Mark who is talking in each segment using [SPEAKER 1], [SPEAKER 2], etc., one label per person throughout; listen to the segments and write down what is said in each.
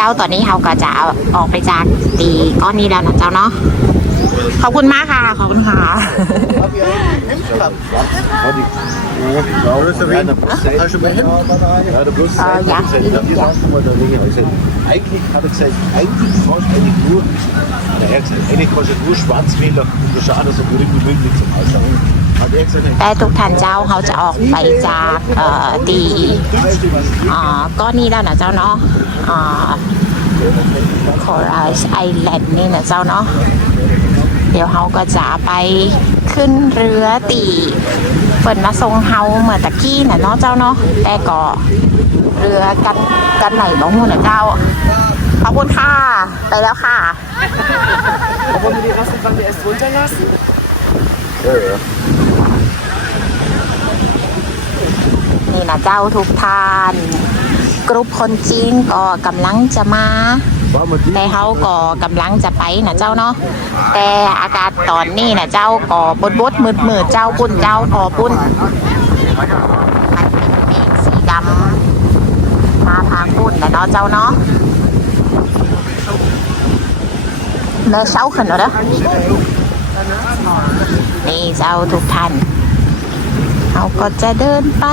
[SPEAKER 1] จ้าตอนนี้เขาก็จะเอาออกไปจากตีก้อนนี้แล้วนะเจ้าเนาะขอบคุณมากค่ะ ขอบคุณค่ะ
[SPEAKER 2] Als je bij hem? Ja, de bloed
[SPEAKER 1] Ah, ja.
[SPEAKER 2] Hier
[SPEAKER 1] Ja.
[SPEAKER 2] achter maar daar liggen. Ik zei, eigentlich had ik gezegd, eigentlich was eigentlich nur, der Herr gesagt, eigentlich was es nur Schwarzwälder, das schade, dass er nur irgendwie möglich zum Ausschauen. Hat er gesagt,
[SPEAKER 1] แต่ทุกท่านเจ้าเขาจะออกไปจากเอ่อตีอ่าก้อนนี้แล้วนะเจ้าเนาะ อ่าคอรัสไอแลนด์นี่นะเจ้าเนาะเดี๋ยวเขาก็จะไปขึ้นเรือตีเปิดมาทรงเฮาเหมื่อตะกี้นะเนาะเจ้าเนาะแต่ก็เรือกันกันไหนบ้างหูนะเจ้าขอบคุณค่ะไปแล้วค่ะ
[SPEAKER 3] Wollen wir die Rasselbande erst runterlassen?
[SPEAKER 2] ja, ja.
[SPEAKER 1] นี่นะเจ้าทุกท่าน กรุ๊ปคนจีนก็กำลังจะมา แต่เขาก็กำลังจะไปนะเจ้าเนาะแต่อากาศตอนนี้นะเจ้าก็บดบดมืดมืดเจ้าปุ้นเจ้าพอปุ้นมันเป็นเมฆสีดำมาทางปุ้นนะเนาะเจ้าเนาะแม่เช้าขึ้นแล้วเด้อนี่เจ้าทุกท่านเขาก็จะเดินไป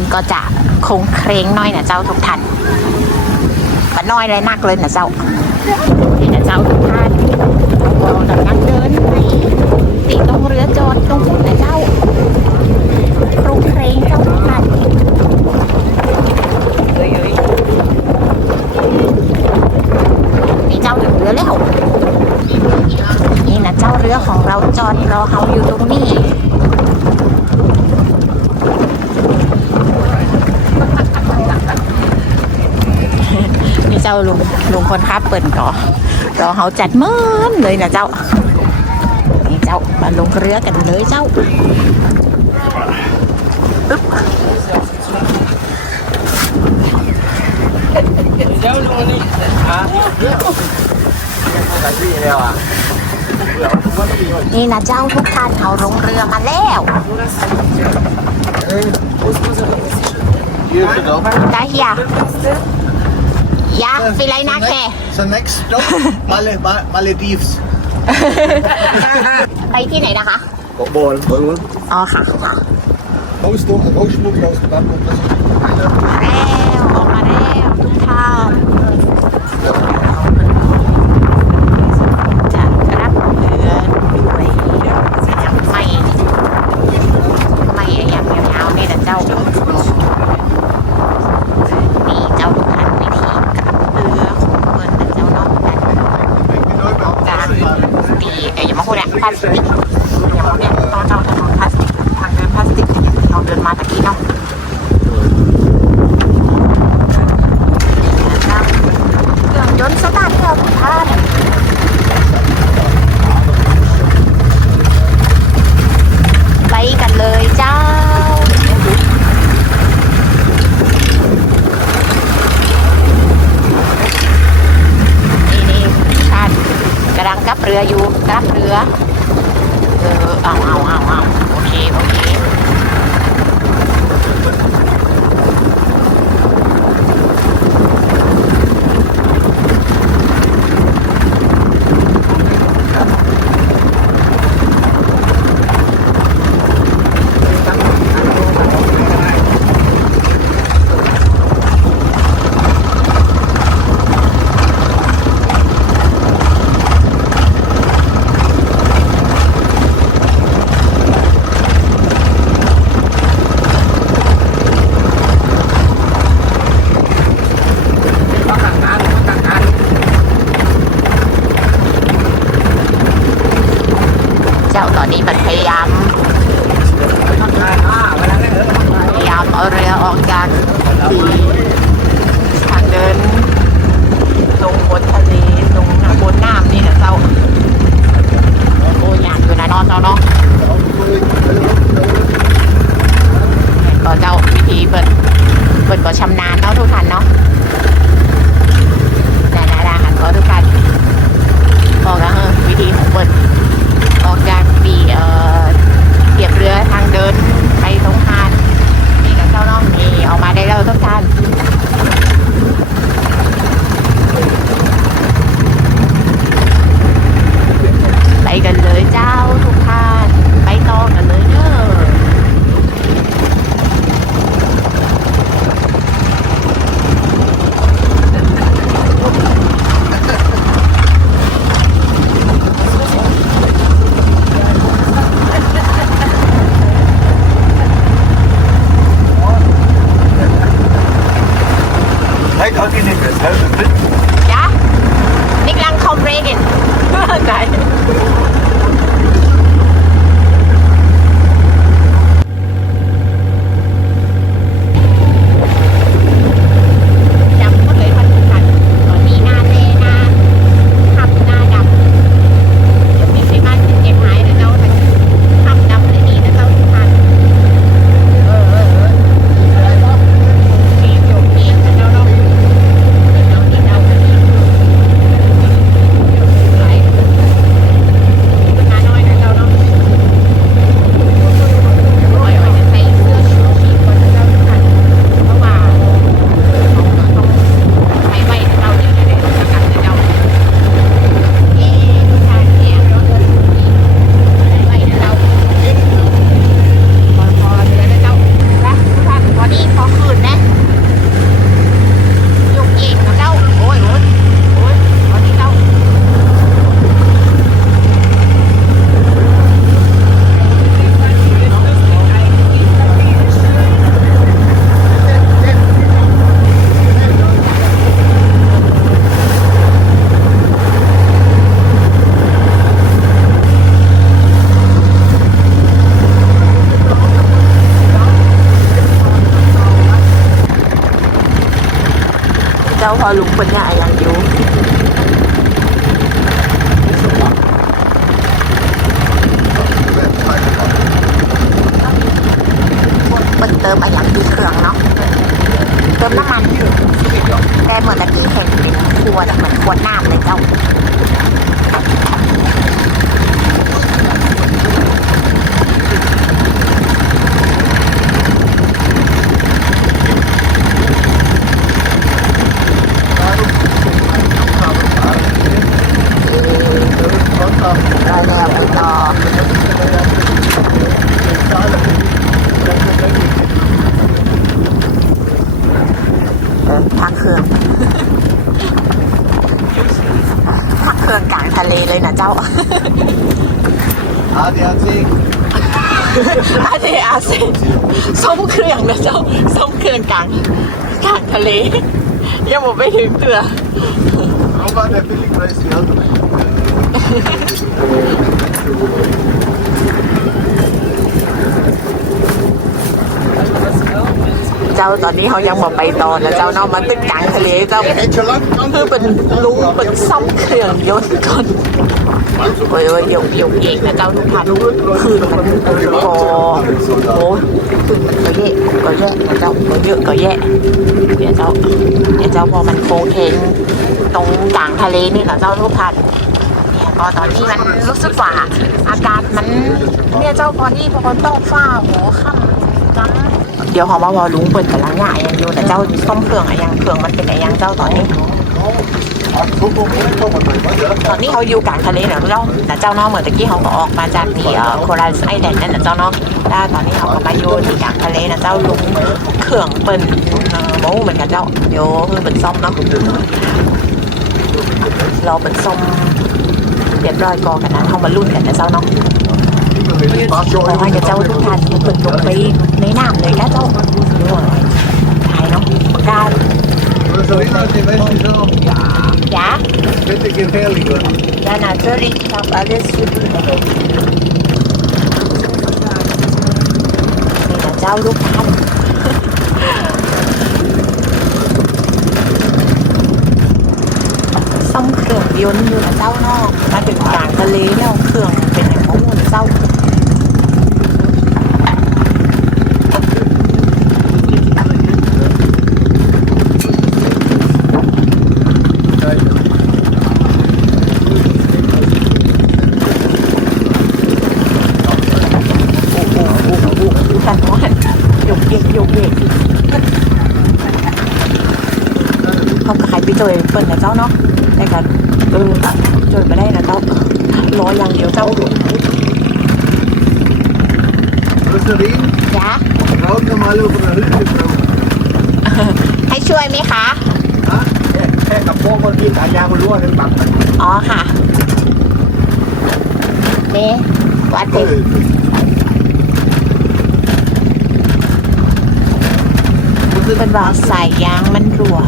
[SPEAKER 1] มันก็จะคงเครงน้อยนะเจ้าทุกท่านก็น้อยเลยนักเลยนะเจ้านี่นะเจ้าทุกท่านเรากำลังเดินไปติดตรงเรือจอดตรงนู้นนะเจ้าคงเครงเจ้าทุกท่านเฮ้ยเฮ้ยนี่เจ้าถึงเรือแล้วนี่นะเจ้าเรือของเราจอดรอเขาอยู่ตรงนี้ นี่เจ้าลุงลุงคนขับเปิดก่อรอเขาจัดเมินเลยนะเจ้านี่เจ้ามาลงเรือกันเลยเจ้าอึ๊บนี่นะเจ้าทุกท่านเขาลงเรือมาแล้ว
[SPEAKER 2] Hier gedaan.
[SPEAKER 1] ได้เฮียยาฟิไลนาแค
[SPEAKER 2] So next stop, Male, Ma- Maledives.
[SPEAKER 1] ไปที่ไหนนะคะ
[SPEAKER 2] Bol, bol.
[SPEAKER 1] อ๋อค่ะค่ะ
[SPEAKER 2] Roosdom, roosmoed, roosbam, dat is
[SPEAKER 1] แล้วออกมาแล้วทุกท่านจะรับเรือด้วยไม่ไม่อย่างยาวๆนี่นะเจ้า นี่เจ้าทุกท่านวิธีกับเรือของเพื่อนนะเจ้าเนาะจากตีเอ้ยอย่ามาพูดอะพลาสติกอย่ามาเนี่ยต้องเจ้าถนนพลาสติกทางเดินพลาสติกอย่างที่เราเดินมาตะกี้เนาะ เครื่องยนต์สตาร์ทเครื่องทุกท่านไปกันเลยเจ้า นี่นี่ท่านกำลังกลับเรืออยู่ กลับเรือ เออ เอาเอาเอาเอาโอเค โอเค นี้มันพยายามพยายามเอาเรือออกจากที่ทางเดินลงบนทะเลลงบนน้ำนี่นะเจ้าโอ้ยยากอยู่นะเนอนเจ้าเนาะก็เจ้าวิธีเปิดเปิดก็ชำนาญเนาะทุกท่านเนาะแต่นาดาหันก็ทุกท่านบอกแล้วเออวิธีของเปิดือทางเดินไปสงทานนี่กับเจ้าน้องนี่ออกมาได้แล้วทุกท่านไปกันเลยเจ้า
[SPEAKER 4] ลุงเป็นใหญ่ยังอยู่
[SPEAKER 1] เปิดเติมอะไรอย่างที่เครื่องเนาะเติมน้ำมันแต่เหมือนตะกี้เห็นเป็นขวดเหมือนขวดน้ำเลยเจ้า ได้แล้วไปต่อเออพักเครื่อง พักเครื่องกลางทะเลเลยนะเจ้า
[SPEAKER 2] ADAC.
[SPEAKER 1] อาเจอาเซส้มเครื่องนะเจ้าส้มเครื่องกลางกลางทะ เลยังบอกไม่ถึงเกลือ
[SPEAKER 2] Aber der Billigpreis die andere.
[SPEAKER 1] เเจ้าตอนนี้เขายังบอกไปตอนะเจ้านอกมาตึกกลางทะเลเจ้าคือเป็นลุงเป็นซ่อมเครื่องยนต์ก่อนโอ้ยโอ้ยเดี๋ยวเดี๋ยวเองนะเจ้าทุกท่นคืนมันพอโอ้ยคืนมันก็แย่ก็แย่นะเจ้าก็เยอะก็แย่เดี๋ยวเจ้าเดี๋ยวเจ้าพอมันโค้งเทงตรงกลางทะเลนี่นะเจ้าทุกท่านเนี่ยพอตอนนี้มันรู้สึกว่าอากาศมันเนี่ยเจ้าพอที่พอต้องฟ้าโหค่ำจัง เดี๋ยวหอมว่าพอลุงเปิดกับล้างหน้าอย่างอยู่แต่เจ้าซ่อมเครื่องอะยังเครื่องมันเป็นอะไรยังเจ้าตอนนี้ ตอนนี้เขาอยู่กลางทะเลเนาะเจ้าแต่เจ้าเนาะเหมือนตะกี้เขาก็ออกมาจากที่โคราชไอแลนด์นั่นนะเจ้าเนาะแล้วตอนนี้เขาก็มาอยู่ที่กลางทะเลนะเจ้าลุงเครื่องเปิ้นโม้เหมือนกันเจ้าเดี๋ยวคือเป็นซ่อมเนาะเรอเป็นซ่อมเรียบร้อยก่อนกันนะเขามาลุ้นกันนะเจ้าเนาะขอให้เจ้าทุกท่านเปิดลงไป นน้ำเลยนะเจ้าด้วยถ่ายเนะประกาศ
[SPEAKER 2] Rosarina, die Menschen schon. Ja.
[SPEAKER 1] ยา
[SPEAKER 2] Bitte gefährlich, oder?
[SPEAKER 1] Ja, natürlich, ich habe alles für dich. นี่นะเจ้าลูกท่านซ่อมเครื่องยนต์อยู่นะเจ้านอกมาถึงกลางทะเลแล้วเครื่องเป็นอย่างมะม่วงเจ้า แต่ว่าหยกเยกหยกเยก เขาก็ขายไปเจอเปิดนะเจ้าเนาะแต่กันเออเจอไปได้นะเจ้ารออย่างเดียวเจ้า
[SPEAKER 2] Rosarin,
[SPEAKER 1] ยะ
[SPEAKER 2] Frauen normal über eine Hütte brauchen.
[SPEAKER 1] ให้ช่วยไหมคะ
[SPEAKER 2] แค่กับพวกคนที่ขายยาคนรั่วทั้งปักมัน
[SPEAKER 1] อ๋อค่ะนี่วัดเด็กเป็นว่าสายยางมันรั่ว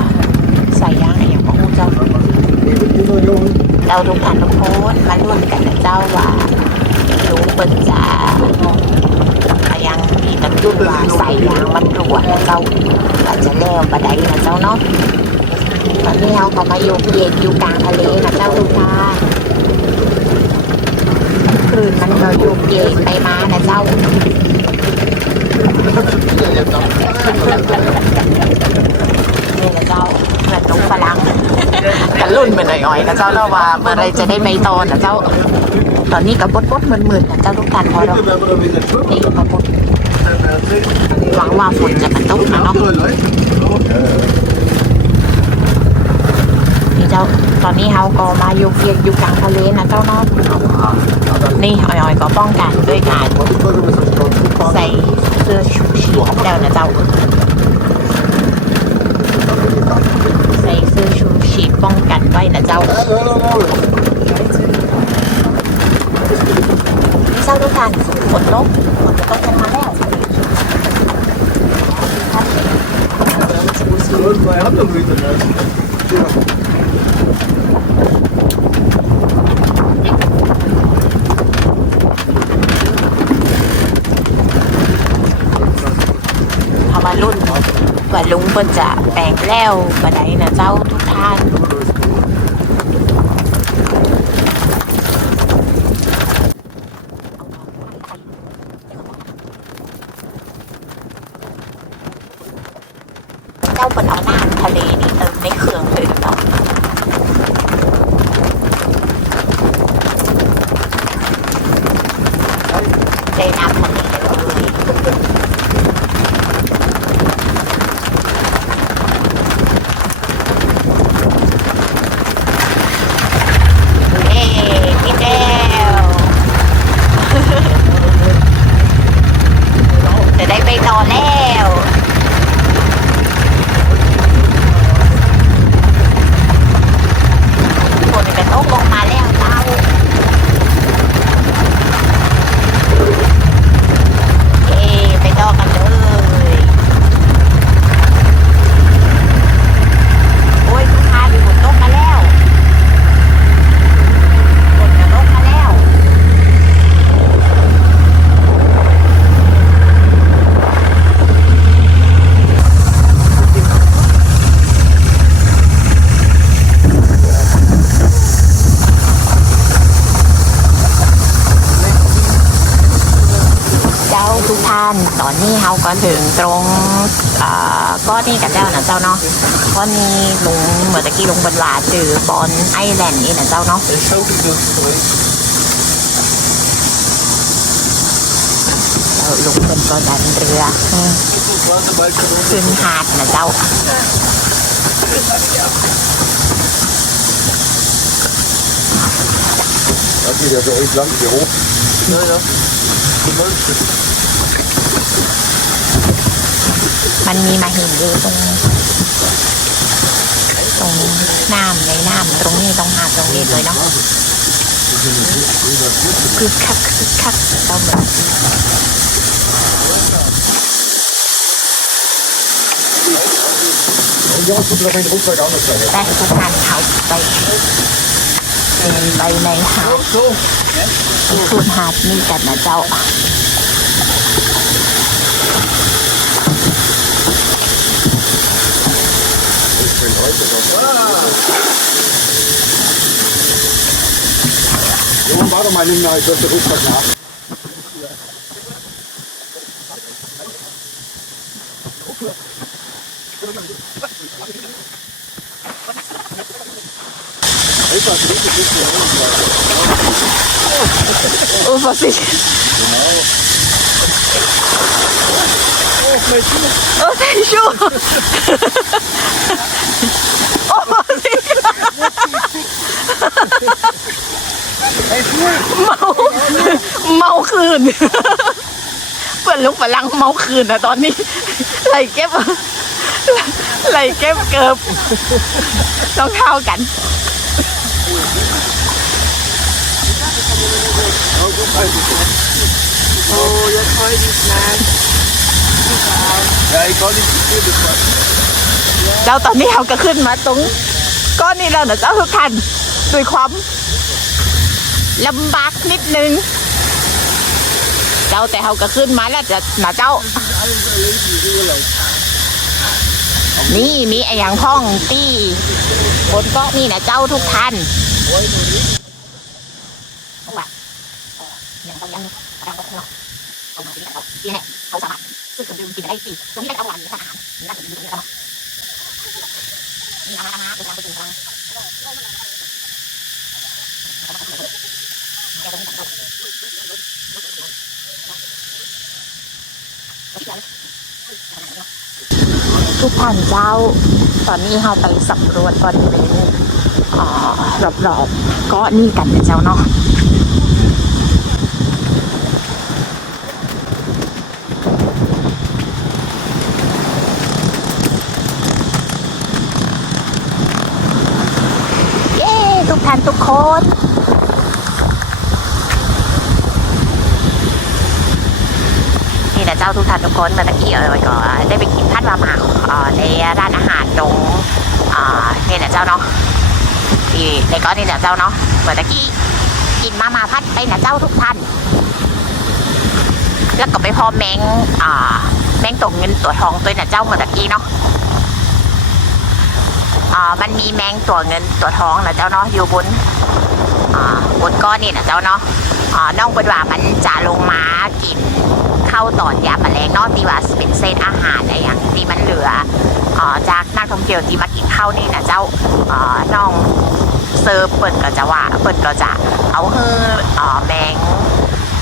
[SPEAKER 1] ใส่ยางอย่างของเจ้าเราทุกท่านทุกคนมาร่วมกันเจ้าว่าลุงเปิดจะยังมีน้ำยุ่นว่าใส่ยางมันรวนะเจ้าก็จะแล้วประไดนะเจ้าเนาะตอนนี้เราก็มาอยู่เย็นอยู่กลางทะเลนะเจ้าทุกท่าคืนมันก็อยู่เย็นไปมานะเจ้านี่นะเจ้า เหมือนนกฝรั่งกันรุ่นเหมือนหน่อยๆนะเจ้าเนาว่าเมื่อไรจะได้ใบตอนนะเจ้า ตอนนี้กับบดบดๆมึนๆนะเจ้าทุกท่านพอเรานี่กับบดหวังว่าฝนจะมันตกนะเนาะนี่เจ้าตอนนี้เขาก็มาอยู่เพียงอยู่กลางทะเลนะเจ้าเนาะนี่อ่อยๆก็ป้องกันด้วยการใส่เสื้อชูชีพแล้วนะเจ้า ใส่เสื้อ ชูชีพป้องกันไว้นะเจ้าเจ้าทุกท่านฝนตกฝนจะตกกันมาแล้วเอมารุ่นว่าลุงเพิ่นจะแปลงแล้วบัดใดนะเจ้าทุกท่าน เจ้าบนเอาหน้าทะเลนี่เติมในเคืองเลยเนาะในน้ำทะเลเลยเย้พี่แก้ว จะได้ไปต่อแล้ว ฝนกระทบลงมาแล้วเจ้าเย้ไปต่อกันเลย โอ้ยลูกค้าอยู่บนโต๊ะมาแล้วฝนกระทบมาแล้ว เจ้าทุกท่านต อนนี้เราก็ถึงตรงก้อนนี้กันแล้วนะเจ้าเนาะก้อนนี้ลุงเหมื่อตะกี้ลุงบรรลาจือบอลไอแลนด์นี่นะเจ้าเนาะลุงเป็นก็ดันเรือขึ้นหาดนะเจ้า
[SPEAKER 2] Das geht ja so echt lang hier hoch. Ja, ja.
[SPEAKER 1] มันมีมาเห็นอยู่ตรงตรงน้ำในน้ำตรงนี้ตรงหาดตรงนี้เลยเนาะคือคักคือคักเจ้าเหมือน
[SPEAKER 2] Und ja, tut mir meinen Rucksack auch noch sein.
[SPEAKER 1] แต่ทุกทานเขาไปไปในหาดคืนหาดนี่กันนะเจ้า
[SPEAKER 2] Warum war doch meine Minderheit, dass der Rückfahrt nach?
[SPEAKER 1] Oh, Vorsicht! Genau. Oh, mein Schuh! Oh, mein Schuh! เมา เมาคืนเปิดลูกฝรั่งเมาคืนนะตอนนี้ไหลเก็บไหลเก็บเกิบต้องเท่ากัน
[SPEAKER 3] Oh, jetzt voll die Snack.
[SPEAKER 2] Ja, ich kann nicht, ich will das
[SPEAKER 1] เจ้าตอนนี้เขาก็ขึ้นมาตรงก้อนนี้แล้วนะเจ้าทุกท่านด้วยความ ลำบากนิดนึง เจ้าแต่เขาก็ขึ้นมาแล้วจะหนะเจ้า นี่มีไอ้อย่างพ่องตี้บนเกาะนี่นะเจ้าทุกท่านเอาว่ะเออยังต้องยังยังต้องเนาเอามาที่นี่เอาที่นี่เขาสามารถซื้อเครื่องดื่มกินได้ฟรีตรงนี้ได้ทั้งวันมีอาหารน่าจะดีตรงนี้เนาะมีอาหารอาหารเป็นการไปถึงทาง ทุกท่านเจ้า ตอนนี้เราไปสำรวจบริเวณรอบๆก็นี่กันนะเจ้าเนาะเย้ทุกท่านทุกคน นี่นะ เจ้าทุกท่านทุกคนเมื่อตะกี้เอ่ยก็ได้ไปกินพัดมาหมาในร้านอาหารตรงอ่านี่นะเจ้าเนาะที่ในก้อนนี่นะเจ้าเนาะเมื่อตะกี้กินมามาพัดไปนะเจ้าทุกท่าน แล้วก็ไปพอแมงอ่าแมงตัวเงินตัวทองตัวนะเจ้าเมื่อตะกี้เนาะอ่ามันมีแมงตัวเงินตัวทองนะเจ้าเนาะอยู่บนอ่าบนก้อนนี่นะเจ้าเนาะอ่าน้องเป็นว่ามันจะลงมากินาตอนยาแมลงนาะที่ว่าเป็นเศษอาหารอะไรอย่างที่มันเหลืออจากนักท่องเที่ยวที่มากินข้าวนี่นะเจ้าน้องเซิร์ฟเปิดก็จะว่าเปิดก็จะเอาฮือแมง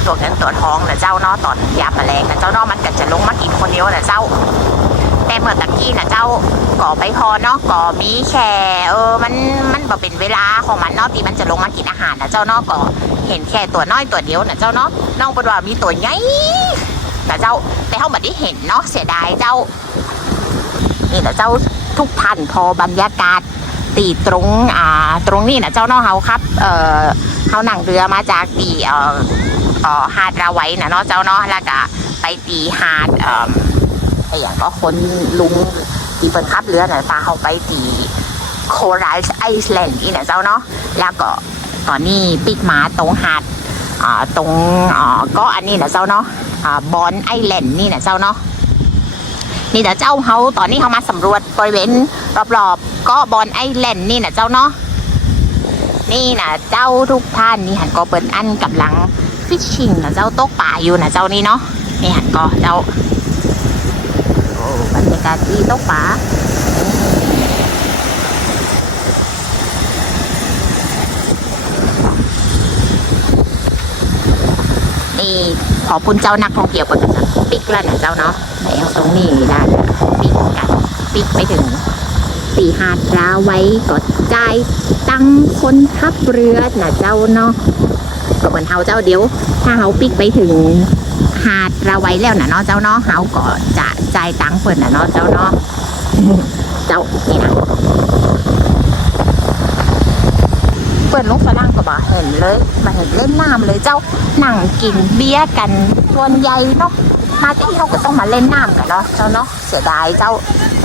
[SPEAKER 1] ตัวเงินตัวทองนะเจ้านาะตอนยาแมลงนะเจ้านาะมันก็จะลงมากินคนเดียวนะเจ้าแต่เมื่อตะกี้นะเจ้าก่อไปพอเนาะก่อมีแค่เออมันมันบ่เป็นเวลาของมันเนาะที่มันจะลงมากินอาหารนะเจ้าเนาะก็เห็นแค่ตัวน้อยตัวเดียวนะเจ้าเนาะน้องป็นว่ามีตัวใหญ่ นะเจ้า แต่เขาไม่ได้เห็นเนาะเสียดายเจ้า นี่นะเจ้าทุกท่านพอบรรยากาศตีตรงอ่าตรงนี้นะเจ้าเนาะเฮาครับเออเขาหนังเรือมาจากตีเอ่อเอ่อหาดราไว้นะเนาะเจ้าเนาะแล้วก็ไปตีหาดเอ่อไอ้อย่างก็คนลุงตีเปิดขับเรือน่ะพาเขาไปตีโคราชไอซ์แลนด์นี่นะเจ้าเนาะแล้วก็ตอนนี้ปิกมาตรงหาด อ่าตรงอ่าก็อันนี้นะเจ้าเนาะอ่าบอนไอแลนด์นี่นะเจ้าเนาะนี่นะเจ้าเขาตอนนี้เขามาสำรวจบริเวณรอบๆก็บอนไอแลนด์นี่นะเจ้าเนาะนี่นะเจ้าทุกท่านนี่หันก็เปิดอันกำลังฟิชชิงนะเจ้าตกป่าอยู่นะเจ้านี่เนาะนี่หันก็เจ้าโอ้บรรยากาศดีตกป่า ขอบคุณเจ้านักท่องเที่ยวกันปิกแล้วนะเจ้าเนาะไหนเอาตรงนี้ได้ปิกกันปิกไปถึงตีหาดราไว้กดใจตังคนขับเรือนะเจ้าเนาะก็เหมือนเฮาเจ้าเดียว ถ้าเฮาปิกไปถึงหาดราไว้แล้วนะเนาะเจ้าเนาะเฮาก็จะจ่ายตังค์เพิ่นนะเนาะเจ้าเนาะเจ้านี่นะเปิดลูกฝรั่งก็ บ่เห็นเลยมาเห็นเล่นน้ำเลยเจ้านั่งกินเบียร์กันส่วนใหญ่เนาะมาที่เขาก็ต้องมาเล่นน้ำกันเนาะเจ้าเนาะเสียดายเจ้า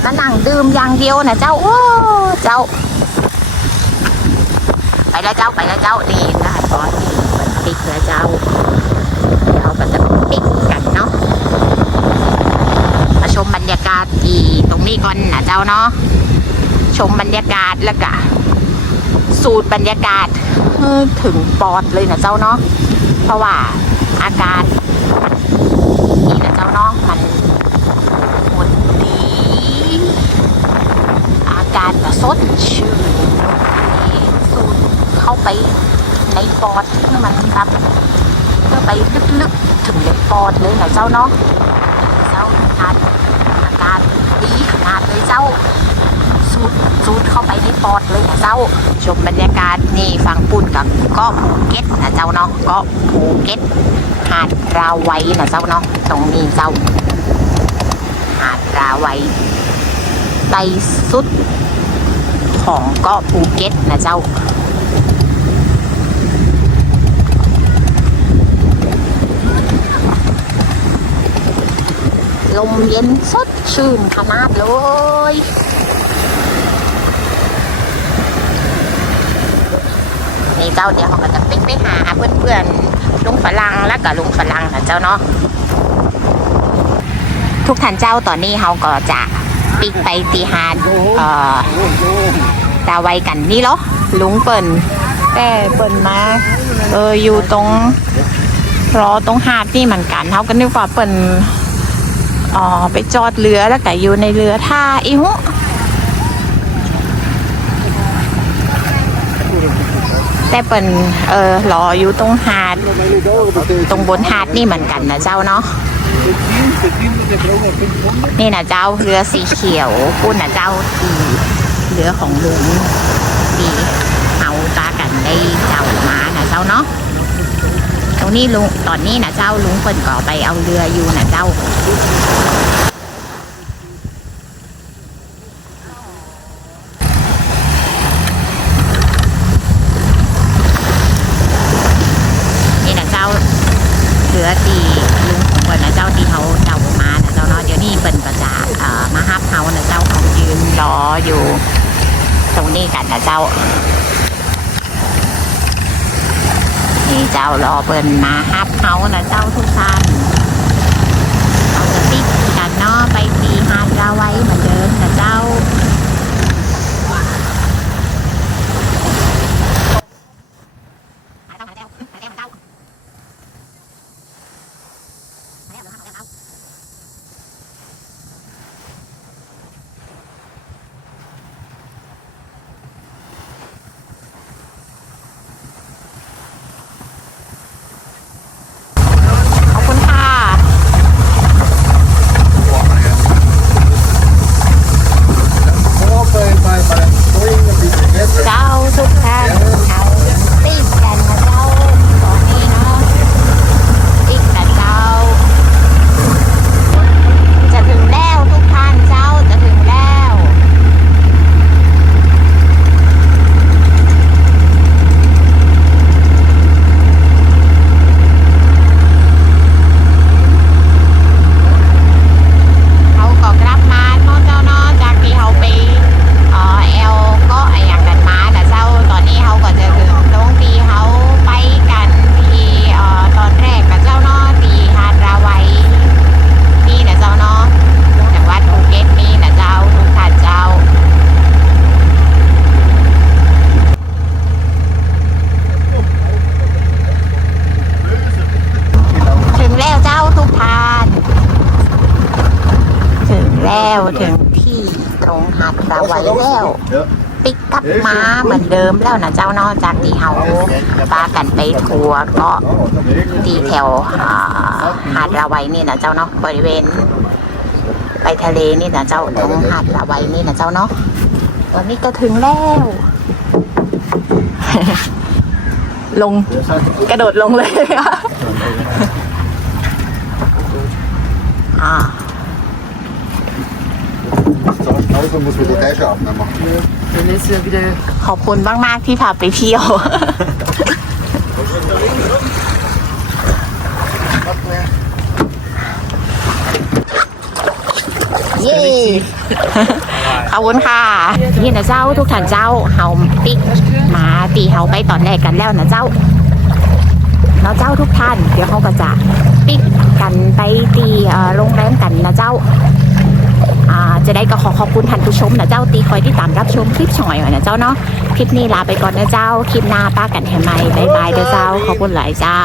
[SPEAKER 1] มานั่งดื่มอย่างเดียวนะเจ้าโอ้เจ้า ไปแล้วเจ้าไปแล้วเจ้านี่นะคะตอนนี้เปิดปิดแล้วเจ้าเราก็จะปิดกันเนาะมาชมบรรยากาศที่ตรงนี้ก่อนนะเจ้าเนาะชมบรรยากาศแล้วก็สูตรบรรยากาศ ถึงปอดเลยนะเจ้าเนาะเพราะว่าอากาศนี่นะเจ้าเนาะมันหมดดีอากาศก็สดชื่นสูดเข้าไปในปอดให้มันแบบเพื่อไปลึกๆถึงในปอดเลยนะเจ้าเนาะเจ้าทานอาการดีขนาดเลยเจ้า สูดเข้าไปในปอดเลยนะเจ้า ชมบรรยากาศนี่ฟังปุ่นกับก็ภูเก็ตนะเจ้าเนาะก็ภูเก็ตหาดราไว้นะเจ้าเนาะตรงนี้เจ้า หาดราไว้ไปสุดของเกาะภูเก็ตนะเจ้าลมเย็นสดชื่นขนาดเลย นี่เจ้าเดี๋ยวเขาก็จะเป็นไปหาเพื่อนๆลุงฝรั่งแล้วก็ลุงฝรั่งนะเจ้าเนาะทุกท่านเจ้าตอนนี้เขาก็จะปิกไปตีหาดเอ่อตาไวกันนี่เหรอลุงเปิ่นแต่เปิ่นมาเอออยู่ตรงรอตรงหาดนี่เหมือนกันเขาก็นึกว่าเปิ่นอ๋อไปจอดเรือแล้วก็อยู่ในเรือท่าอีหุ แต่เปิ่นเออรออยู่ตรงหาด ตรงบนหาดนี่เหมือนกันนะเจ้าเนาะนี่นะเจ้าเรือสีเขียวปุ้นนะเจ้าที่เรือของลุงที่เอาตากันได้เจ้ามานะเจ้าเนาะตรงนี้ลุงตอนนี้นะเจ้าลุงเปิ่นก็ไปเอาเรืออยู่นะเจ้า นี่นะเจ้าเรือ ตีลุงของเปิ่นนะเจ้าที่เขาเจ้ามานะเจ้าเนาะเดี๋ยวนี้เปิ่นก็จะเอ่อมาฮับเขานะเจ้าเขายืนรออยู่ ตรงนี้กันนะเจ้า นี่เจ้ารอเปิ่นมาฮับเขานะเจ้าทุกท่านเราจะติดกันเนาะไปตีหาดราไว้เหมือนเดิมนะเจ้า ขอบคุณค่ะ เจ้าทุกท่านเอาติดกันนะเจ้าตอนนี้เนาะติดกันเจ้า จะถึงแล้วทุกท่านเจ้าจะถึงแล้ว เขาก็กลับมาเนาะเจ้าเนาะจากที่เขาไปเอ่อแอลก็ไออย่างกันมานะเจ้าตอนนี้เขาก็จะถึงตรงที่เขาไปกันที่เอ่อตอนแรกนะเจ้าเนาะที่หาดราวัยนี่นะเจ้าเนาะจังหวัดภูเก็ตนี่นะเจ้าทุกท่านเจ้า ถึงแล้วเจ้าทุกท่าน ถึงแล้วถึงที่ตรงหาดราวัยแล้ว ปิกกลับมาเหมือ นเดิมแล้วนะเจ้านอกจากที่เขาปากันไปทัวร์เก็ตีแถวหาดราวัยนี่นะเจ้าเนาะบริเวณ ไปทะเลนี่นะเจ้าตรงหาดราวัยนี่นะเจ้าเนาะตอนนี้ก็ถึงแล้ว ลงกระโดดลงเลยค่ะอ่า
[SPEAKER 2] Also muss man die Tasche abnehmen.
[SPEAKER 3] Dann ist ja wieder
[SPEAKER 1] ขอบคุณมาก ๆ ที่พาไปเที่ยว เย้ขอบคุณค่ะนี่นะเจ้าทุกท่านเจ้าเฮาปิกหมาตีเฮาไปตอนแรกกันแล้วนะเจ้าเนาะเจ้าทุกท่าน เดี๋ยวเขาก็จะปิกกันไปตีเอ่อโรงแรมกันนะเจ้าอ่า จะได้ก็ขอขอบคุณท่านผู้ชมนะเจ้าตีคอยที่ตามรับชมคลิปช่อยหน่อยนะเจ้าเนาะคลิปนี้ลาไปก่อนนะเจ้าคลิปหน้าป้ากันแถมไมบายบายเด้อเจ้าขอบคุณหลายเจ้า